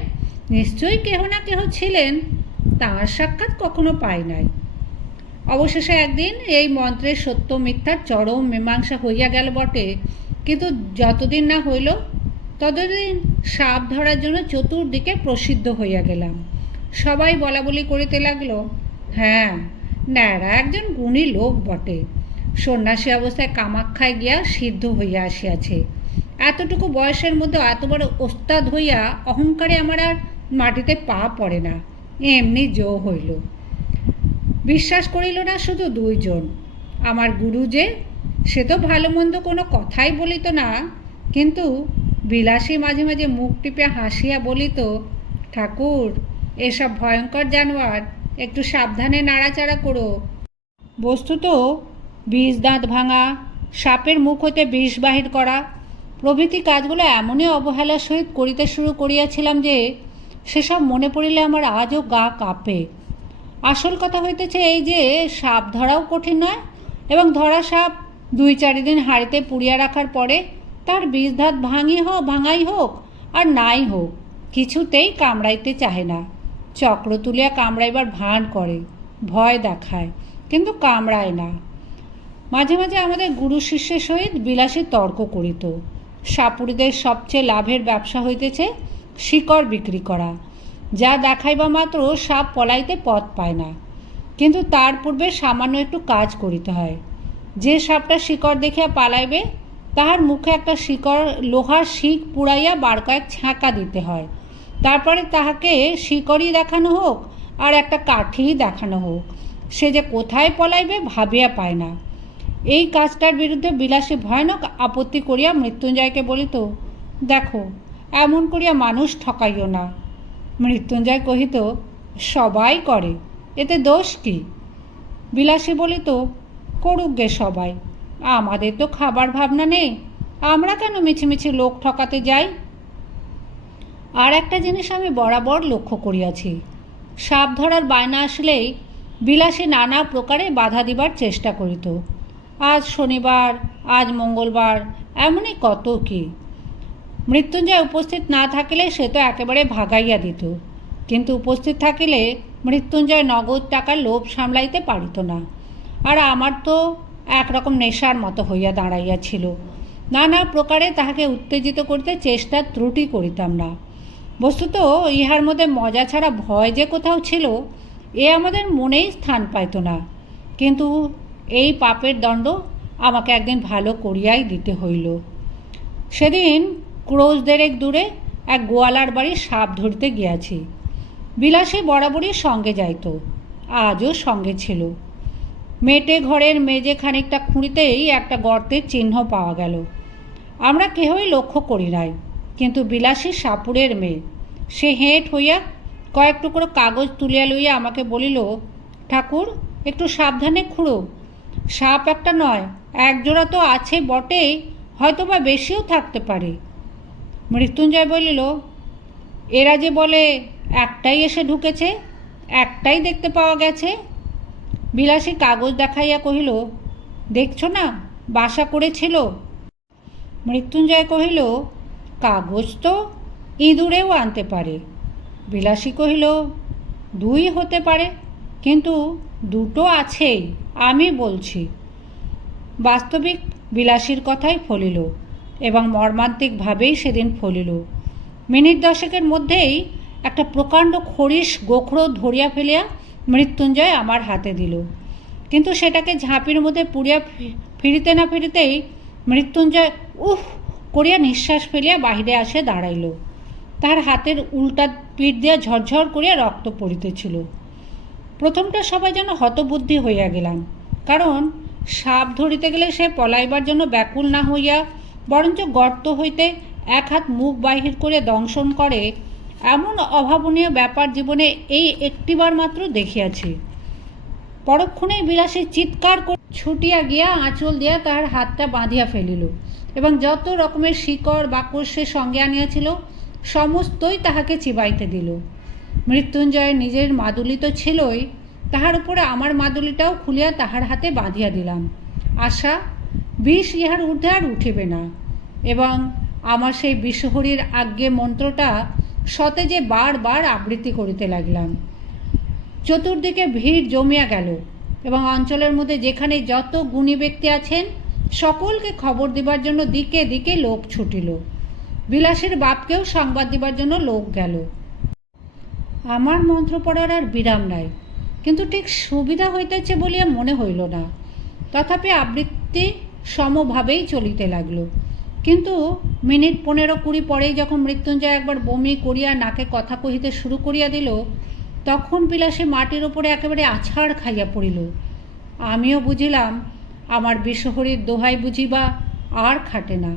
নিশ্চয়ই কেহ না কেহ ছিলেন, তাঁর সাক্ষাৎ কখনো পাই নাই। অবশেষে একদিন এই মন্ত্রের সত্য মিথ্যার চরম মীমাংসা হইয়া গেল বটে, কিন্তু যতদিন না হইল ততদিন সাপ ধরার জন্য চতুর্দিকে প্রসিদ্ধ হইয়া গেলাম। সবাই বলা বলি করিতে লাগলো, হ্যাঁ, ন্যাড়া একজন গুণী লোক বটে, সন্ন্যাসী অবস্থায় কামাখ্যায় গিয়া সিদ্ধ হইয়া আসিয়াছে। এতটুকু বয়সের মধ্যে এত বড় ওস্তাদ হইয়া অহংকারে আমার আর মাটিতে পা পড়ে না, এমনি জো হইল। বিশ্বাস করিল না শুধু দুইজন, আমার গুরু যে, সে তো ভালো মন্দ কোনো কথাই বলিত না, কিন্তু বিলাসী মাঝে মাঝে মুখ টিপে হাসিয়া বলিত, ঠাকুর, এসব ভয়ঙ্কর জানোয়ার, একটু সাবধানে নাড়াচাড়া করো। বস্তুত বিষ দাঁত ভাঙা, সাপের মুখ হইতে বিষ বাহির করা প্রভৃতি কাজগুলো এমনই অবহেলার সহিত করিতে শুরু করিয়াছিলাম যে সেসব মনে পড়িলে আমার আজও গা কাঁপে। আসল কথা হইতেছে এই যে সাপ ধরাও কঠিন নয়, এবং ধরা সাপ 2-4 দিন হাঁড়িতে পুড়িয়া রাখার পরে তার বিষ দাঁত ভাঙাই হোক আর নাই হোক, কিছুতেই কামড়াইতে চাহে না। চক্র তুলিয়া কামড়াইবার ভান করে, ভয় দেখায়, কিন্তু কামড়ায় না। মাঝে মাঝে আমাদের গুরু শিষ্যের সহিত বিলাসী তর্ক করিত। সাপুড়িদের সবচেয়ে লাভের ব্যবসা হইতেছে শিকড় বিক্রি করা, যা দেখাইবা মাত্র সাপ পলাইতে পথ পায় না, কিন্তু তার পূর্বে সামান্য একটু কাজ করিতে হয়। যে সাপটা শিকড় দেখিয়া পালাইবে তাহার মুখে একটা লোহার শিক পুড়াইয়া বার কয়েক ছ্যাঁকা দিতে হয়, তারপরে তাহাকে শিকড়ই দেখানো হোক আর একটা কাঠি দেখানো হোক, সে যে কোথায় পলাইবে ভাবিয়া পায় না। এই কাজটার বিরুদ্ধে বিলাসী ভয়ানক আপত্তি করিয়া মৃত্যুঞ্জয়কে বলিত, দেখো, এমন করিয়া মানুষ ঠকাইও না। মৃত্যুঞ্জয় কহিত, সবাই করে, এতে দোষ কি? বিলাসী বলিত, করুক গে সবাই, আমাদের তো খাবার ভাবনা নেই, আমরা কেন মিছিমিছি লোক ঠকাতে যাই? আর একটা জিনিস আমি বরাবর লক্ষ্য করিয়াছি, সাপ ধরার বায়না আসলেই বিলাসী নানা প্রকারে বাধা দিবার চেষ্টা করিত। আজ শনিবার, আজ মঙ্গলবার, এমনই কত কি। মৃত্যুঞ্জয় উপস্থিত না থাকিলে সে তো একেবারে ভাগাইয়া দিত, কিন্তু উপস্থিত থাকিলে মৃত্যুঞ্জয় নগদ টাকার লোভ সামলাইতে পারিত না। আর আমার তো একরকম নেশার মতো হইয়া দাঁড়াইয়াছিল। নানা প্রকারে তাহাকে উত্তেজিত করিতে চেষ্টা ত্রুটি করিতাম না। বস্তুত ইহার মধ্যে মজা ছাড়া ভয় যে কোথাও ছিল এ আমাদের মনেই স্থান পাইত না, কিন্তু এই পাপের দণ্ড আমাকে একদিন ভালো করিয়াই দিতে হইল। সেদিন ক্রোশ 1.5 দূরে এক গোয়ালার বাড়ি সাপ ধরিতে গিয়াছি। বিলাসী বরাবরই সঙ্গে যাইত, আজও সঙ্গে ছিল। মেটে ঘরের মেঝে খানিকটা খুঁড়িতেই একটা গর্তের চিহ্ন পাওয়া গেল। আমরা কেহই লক্ষ্য করি নাই, কিন্তু বিলাসী সাপুরের মেয়ে সে হেঁট হইয়া কয়েক টুকরো কাগজ তুলিয়া লইয়া আমাকে বলিল, ঠাকুর একটু সাবধানে খুঁড়ো, সাপ একটা নয়, একজোড়া তো আছে বটেই, হয়তো বা বেশিও থাকতে পারে। মৃত্যুঞ্জয় বলিল, এরা যে বলে একটাই এসে ঢুকেছে, একটাই দেখতে পাওয়া গেছে। বিলাসী কাগজ দেখাইয়া কহিল, দেখছ না বাসা করেছিল। মৃত্যুঞ্জয় কহিল, কাগজ তো ইঁদুরেও আনতে পারে। বিলাসী কহিল, দুই হতে পারে, কিন্তু দুটো আছেই, আমি বলছি। বাস্তবিক বিলাসীর কথাই ফলিল, এবং মর্মান্তিকভাবেই সেদিন ফলিল। মিনিট দশেকের মধ্যেই একটা প্রকাণ্ড খরিশ গোখরো ধরিয়া ফেলিয়া মৃত্যুঞ্জয় আমার হাতে দিল, কিন্তু সেটাকে ঝাঁপির মধ্যে পুড়িয়া ফিরিতে না ফিরিতেই মৃত্যুঞ্জয় উহ করিয়া নিঃশ্বাস ফেলিয়া বাহিরে আসে দাঁড়াইল। তাহার হাতের উল্টা পিঠ দিয়া ঝরঝর করিয়া রক্ত পড়িতেছিল। প্রথমটা সবাই যেন হতবুদ্ধি হইয়া গেলাম, কারণ সাপ ধরিতে গেলে সে পলাইবার জন্য ব্যাকুল না হইয়া বরঞ্চ গর্ত হইতে এক হাত মুখ বাহির করে দংশন করে, এমন অভাবনীয় ব্যাপার জীবনে এই একটিবার মাত্র দেখিয়াছি। পরক্ষণেই বিলাসী চিৎকার করে ছুটিয়া গিয়া আঁচল দিয়া তাহার হাতটা বাঁধিয়া ফেলিল, এবং যত রকমের শিকড় বাকড় সে সঙ্গে আনিয়াছিল সমস্তই তাহাকে চিবাইতে দিল। মৃত্যুঞ্জয়ের নিজের মাদুলি তো ছিলই, তাহার উপরে আমার মাদুলিটাও খুলিয়া তাহার হাতে বাঁধিয়া দিলাম। আশা বিষ ইহার ঊর্ধ্বে আর উঠিবে না, এবং আমার সেই বিষহরীর আজ্ঞে মন্ত্রটা সতেজে বারবার আবৃত্তি করিতে লাগিলাম। চতুর্দিকে ভিড় জমিয়া গেল, এবং অঞ্চলের মধ্যে যেখানে যত গুণী ব্যক্তি আছেন সকলকে খবর দিবার জন্য দিকে দিকে লোক ছুটিল। বিলাসীর বাপকেও সংবাদ দিবার জন্য লোক গেল। আমার মন্ত্র পড়ার আর বিরাম নাই, কিন্তু ঠিক সুবিধা হইতেছে বলিয়া মনে হইল না। তথাপি আবৃত্তি সমভাবেই চলিতে লাগল। কিন্তু মিনিট 15-20 পরেই যখন মৃত্যুঞ্জয় একবার বমি করিয়া নাকে কথা কহিতে শুরু করিয়া দিল, তখন বিলাসী মাটির ওপরে একেবারে আছাড় খাইয়া পড়িল। আমিও বুঝিলাম আমার বিষহরীর দোহাই বুঝিবা আর খাটে না।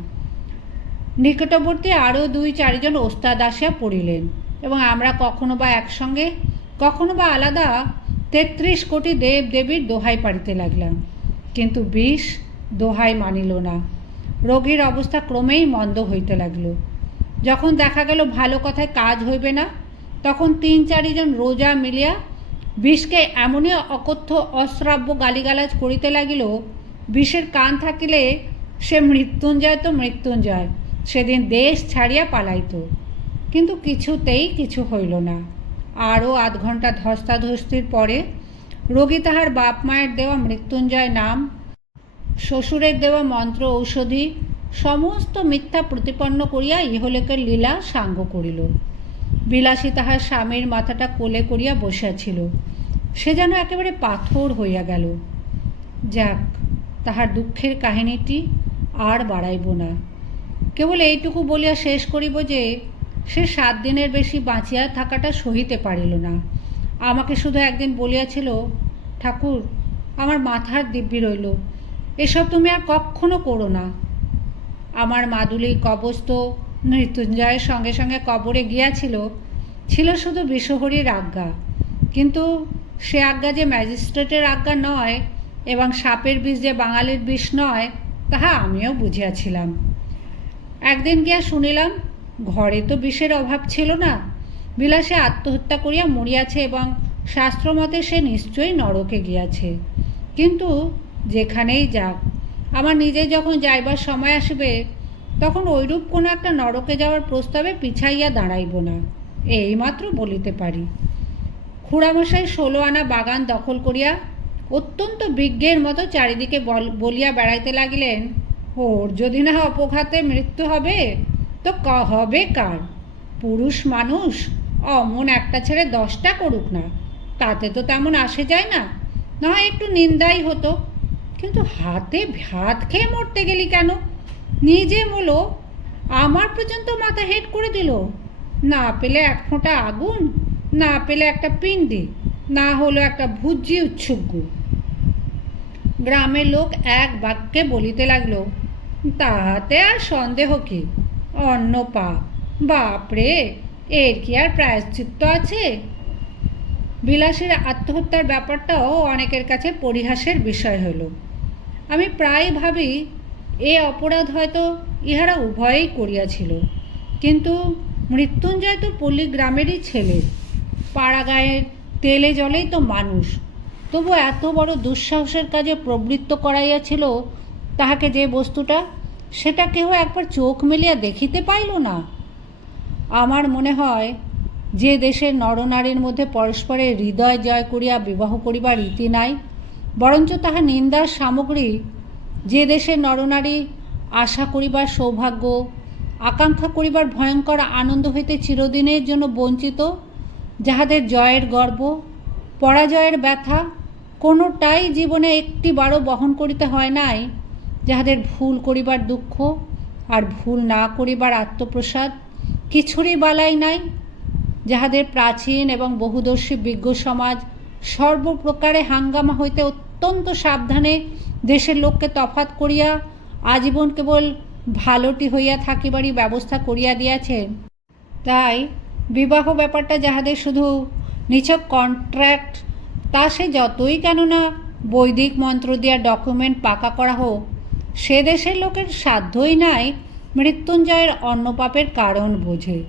নিকটবর্তী আরও 2-4 জন ওস্তাদ আসিয়া পড়িলেন, এবং আমরা কখনো বা একসঙ্গে কখনো বা আলাদা 33 কোটি দেব দেবীর দোহাই পাড়িতে লাগলাম, কিন্তু বিষ দোহাই মানিল না। রোগীর অবস্থা ক্রমেই মন্দ হইতে লাগল। যখন দেখা গেল ভালো কথায় কাজ হইবে না, তখন 3-4 জন রোজা মিলিয়া বিষকে এমনই অকথ্য অশ্রাব্য গালিগালাজ করিতে লাগিল, বিষের কান থাকিলে সে মৃত্যুঞ্জয় তো মৃত্যুঞ্জয়, সেদিন দেশ ছাড়িয়া পালাইত। কিন্তু কিছুতেই কিছু হইল না। আরও আধ ঘণ্টা ধস্তাধস্তির পরে রোগী তাহার বাপ মায়ের দেওয়া মৃত্যুঞ্জয় নাম, শ্বশুরের দেওয়া মন্ত্র ঔষধি সমস্ত মিথ্যা প্রতিপন্ন করিয়া ইহলোকের লীলা সাঙ্গ করিল। বিলাসী তাহার স্বামীর মাথাটা কোলে করিয়া বসিয়াছিল, সে যেন একেবারে পাথর হইয়া গেল। যাক, তাহার দুঃখের কাহিনীটি আর বাড়াইব না, কেবল এইটুকু বলিয়া শেষ করিব যে সে 7 দিনের বেশি বাঁচিয়া থাকাটা সহিতে পারিল না। আমাকে শুধু একদিন বলিয়াছিল, ঠাকুর আমার মাথার দিব্যি রইল, এসব তুমি আর কখনো করো না। আমার মাদুলি কবচ তো মৃত্যুঞ্জয়ের সঙ্গে সঙ্গে কবরে গিয়াছিল, ছিল শুধু বিষহরীর আজ্ঞা, কিন্তু সে আজ্ঞা যে ম্যাজিস্ট্রেটের আজ্ঞা নয়, এবং সাপের বিষ যে বাঙালির বিষ নয়, তাহা আমিও বুঝিয়াছিলাম। একদিন গিয়া শুনিলাম ঘরে তো বিষের অভাব ছিল না, বিলাসী আত্মহত্যা করিয়া মরিয়াছে, এবং শাস্ত্রমতে সে নিশ্চয়ই নরকে গিয়াছে। কিন্তু যেখানেই যাক, আমার নিজে যখন যাইবার সময় আসবে, তখন ওইরূপ কোনো একটা নরকে যাওয়ার প্রস্তাবে পিছাইয়া দাঁড়াইব না, এইমাত্র বলিতে পারি। খুড়ামশাই 16 আনা বাগান দখল করিয়া অত্যন্ত বিজ্ঞের মতো চারিদিকে বলিয়া বেড়াইতে লাগিলেন, ওর যদি না অপঘাতে মৃত্যু হবে তো হবে কার? পুরুষ মানুষ অমন একটা ছেড়ে 10টা করুক না, তাতে তো তেমন আসে যায় না, নয় একটু নিন্দাই হতো। কিন্তু হাতে ভাত খেয়ে মরতে গেলি কেন? নিজে বলো, আমার পর্যন্ত মাথা হেট করে দিল। না পেলে 1 ফোঁটা আগুন, না পেলে একটা পিণ্ডি, না হলো একটা ভুজ্জি উচ্ছুগ্য। গ্রামের লোক এক বাক্যে বলিতে লাগল, তাহাতে আর সন্দেহ কি, অন্য পাপ, বাপরে, এর কি আর প্রায়শ্চিত্ত আছে? বিলাসীর আত্মহত্যার ব্যাপারটাও অনেকের কাছে পরিহাসের বিষয় হল। আমি প্রায় ভাবি এ অপরাধ হয়তো ইহারা উভয়েই করিয়াছিল, কিন্তু মৃত্যুঞ্জয় তো পল্লী গ্রামেরই ছেলে, পাড়াগাঁয়ের তেলে জলেই তো মানুষ, তবু এত বড় দুঃসাহসের কাজে প্রবৃত্ত করাইয়াছিল তাহাকে যে বস্তুটা, সেটা কেহ একবার চোখ মেলিয়া দেখিতে পাইল না। আমার মনে হয় যে দেশের নরনারীর মধ্যে পরস্পরের হৃদয় জয় করিয়া বিবাহ করিবার রীতি নাই, বরঞ্চ তাহা নিন্দার সামগ্রী, যে দেশের নরনারী আশা করিবার সৌভাগ্য, আকাঙ্ক্ষা করিবার ভয়ঙ্কর আনন্দ হইতে চিরদিনের জন্য বঞ্চিত, যাহাদের জয়ের গর্ব, পরাজয়ের ব্যথা কোনোটাই জীবনে একটি বারও বহন করিতে হয় নাই, যাহাদের ভুল করিবার দুঃখ আর ভুল না করিবার আত্মপ্রসাদ কিছুরই বালাই নাই, যাহাদের প্রাচীন এবং বহুদর্শী বিজ্ঞ সমাজ সর্বপ্রকারে হাঙ্গামা হইতে অত্যন্ত সাবধানে দেশের লোককে তফাত করিয়া আজীবন কেবল ভালোটি হইয়া থাকিবারই ব্যবস্থা করিয়া দিয়াছেন, তাই বিবাহ ব্যাপারটা যাহাদের শুধু নিছক কন্ট্রাক্ট, তা সে যতই কেননা বৈদিক মন্ত্র দিয়া ডকুমেন্ট পাকা করা হোক, সে দেশের লোকের সাধ্যই নাই মৃত্যুঞ্জয়ের অন্নপাপের কারণ বোঝে।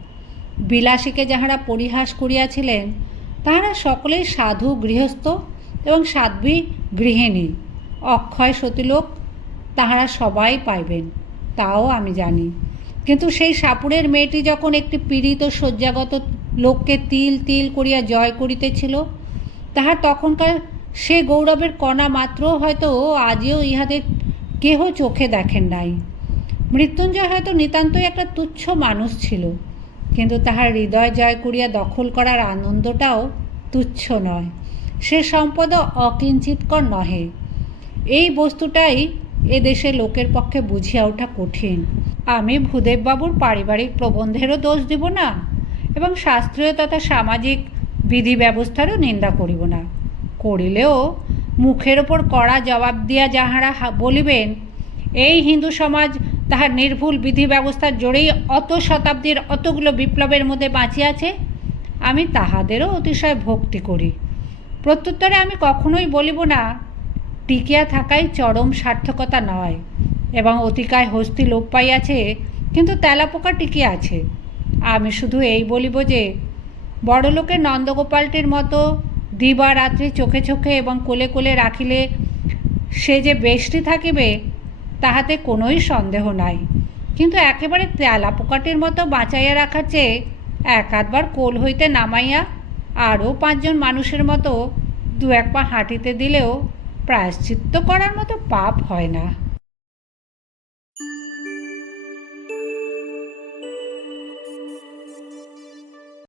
বিলাসীকে যাহারা পরিহাস করিয়াছিলেন তাহারা সকলেই সাধু গৃহস্থ এবং সাধ্বী গৃহিণী, অক্ষয় সতীলোক তাহারা সবাই পাইবেন, তাও আমি জানি। কিন্তু সেই সাপুড়ের মেয়েটি যখন একটি পীড়িত শয্যাগত লোককে তিল তিল করিয়া জয় করিতেছিল, তাহার তখনকার সে গৌরবের কণা মাত্র হয়তো আজও ইহাদের কেহ চোখে দেখেন নাই। মৃত্যুঞ্জয় হয়তো নিতান্তই একটা তুচ্ছ মানুষ ছিল, কিন্তু তাহার হৃদয় জয় করিয়া দখল করার আনন্দটাও তুচ্ছ নয়, সে সম্পদও অকিঞ্চিৎকর নহে। এই বস্তুটাই এ দেশের লোকের পক্ষে বুঝিয়া ওঠা কঠিন। আমি ভূদেববাবুর পারিবারিক প্রবন্ধেরও দোষ দিব না এবং শাস্ত্রীয় তথা সামাজিক বিধি ব্যবস্থারও নিন্দা করিব না, করিলেও মুখের ওপর কড়া জবাব দিয়া যাহারা বলিবেন এই হিন্দু সমাজ তাহার নির্ভুল বিধি ব্যবস্থার জোরেই অত শতাব্দীর অতগুলো বিপ্লবের মধ্যে বাঁচিয়াছে, আমি তাহাদেরও অতিশয় ভক্তি করি। প্রত্যুত্তরে আমি কখনোই বলিব না টিকিয়া থাকাই চরম সার্থকতা নয়, এবং অতিকায় হস্তি লোপ পাইয়াছে কিন্তু তেলাপোকা টিকিয়া আছে। আমি শুধু এই বলিব যে বড়লোকের নন্দগোপালটির মতো দিবা রাত্রি চোখে চোখে এবং কোলে কোলে রাখিলে সে যে বেশটি থাকিবে তাহাতে কোনোই সন্দেহ নাই, কিন্তু একেবারে তেলাপোকাটির মতো বাঁচাইয়া রাখার চেয়ে এক আধবার কোল হইতে নামাইয়া আরও 5 জন মানুষের মতো 2-1 পা হাঁটিতে দিলেও প্রায়শ্চিত্ত করার মতো পাপ হয় না।